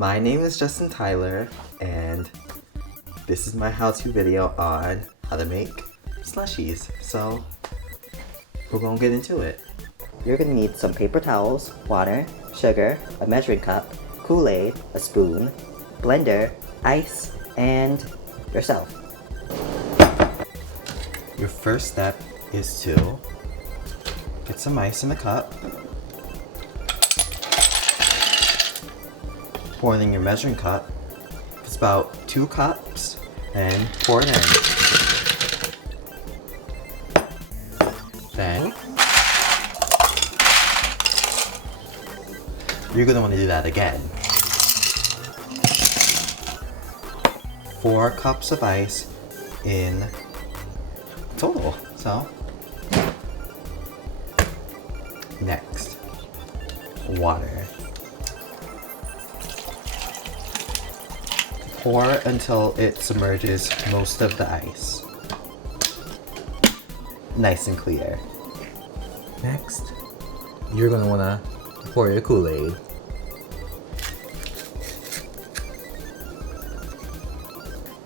My name is Justin Tyler, and this is my how-to video on how to make slushies. So, we're gonna get into it. You're gonna need some paper towels, water, sugar, a measuring cup, Kool-Aid, a spoon, blender, ice, and yourself. Your first step is to get some ice in the cup, pour it in your measuring cup. It's about 2 cups, and pour it in. Then you're gonna want to do that again. 4 cups of ice in total. So next, water. Pour until it submerges most of the ice. Nice and clear. Next, you're gonna wanna pour your Kool-Aid.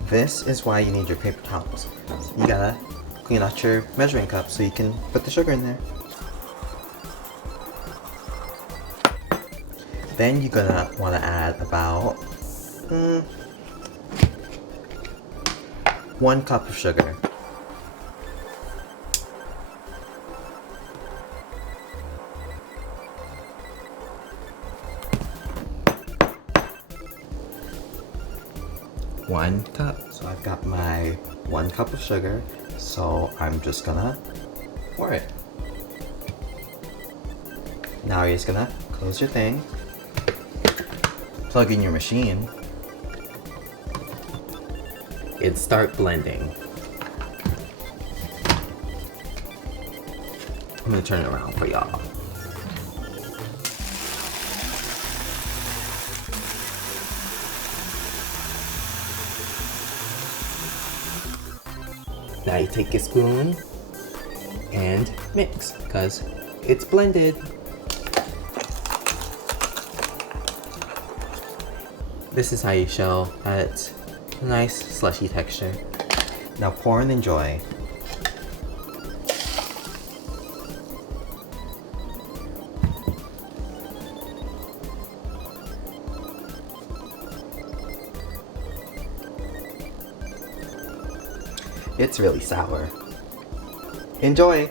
This is why you need your paper towels. You gotta clean out your measuring cup so you can put the sugar in there. Then you're gonna wanna add about 1 cup of sugar. One cup. So I've got my 1 cup of sugar, so I'm just gonna pour it. Now you're just gonna close your thing, plug in your machine, and start blending. I'm gonna turn it around for y'all. Now you take a spoon and mix, because it's blended. This is how you show that it's a nice slushy texture. Now pour and enjoy. It's really sour. Enjoy!